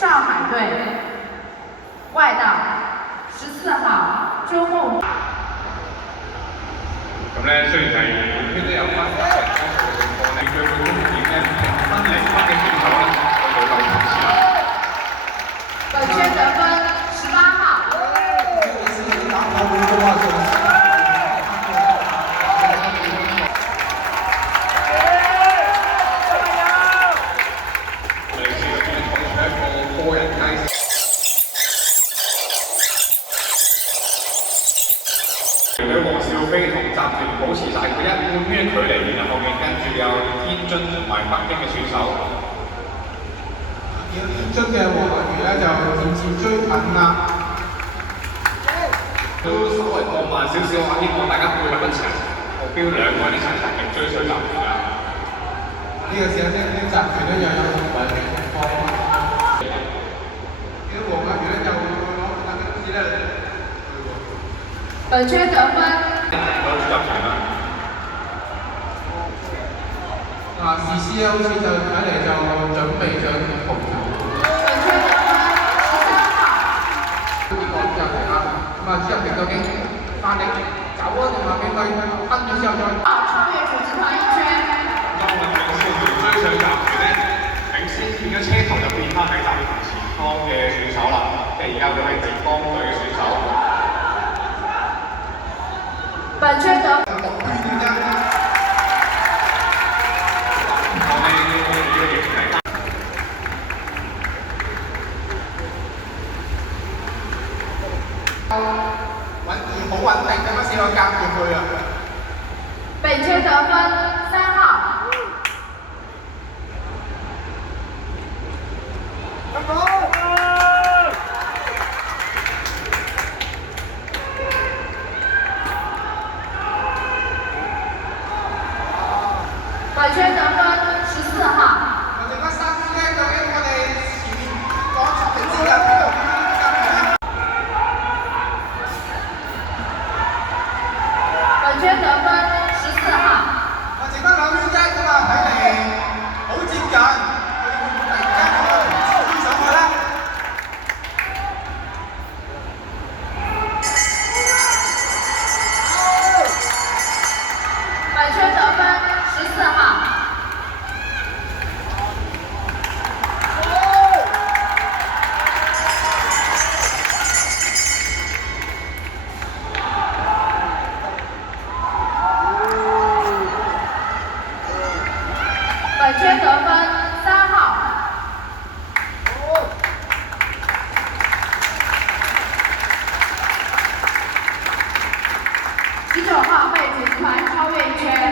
上海队，外档14號周夢。咁咧，雖然係圈都有關人多數嘅情況咧，最終點咧分離北京選手咧去到位置啦。本圈得分18號。對黃少飛同集團保持晒佢1半圈嘅距離，然後後面跟住有天津同埋北京嘅選手。天津嘅黃學如咧就漸漸追近啦，都稍微放慢少少啊！希望大家配合一齊，目標2個人一齊齊勁追上集團啦。呢個時候呢集團咧又有6位嘅情況。呢個黃學如咧就攞特別好似咧。本圈得分。時師咧好似就睇嚟就準備上紅球。本圈得分13號。結果就係啦，咁啊朱入定究竟發力走啊定係俾佢分咗之後再？超越主集團1圈。當我哋領先追上集團咧，領先變咗車頭就變翻係集團前方嘅選手啦，即係而家會係浙江隊嘅選手。本圈得分。好穩定咁樣試過夾住佢啊！本圈得分3號。本圈得分14號。我哋嗰3圈咧，究竟我哋前面講出嚟之後邊度夾住咧？本圈得分14號。我剩翻2圈啫，咁啊睇嚟好接近，佢會唔會突然間追上去咧？本圈得分14號。本圈得分3號。19號被主团超越1圈。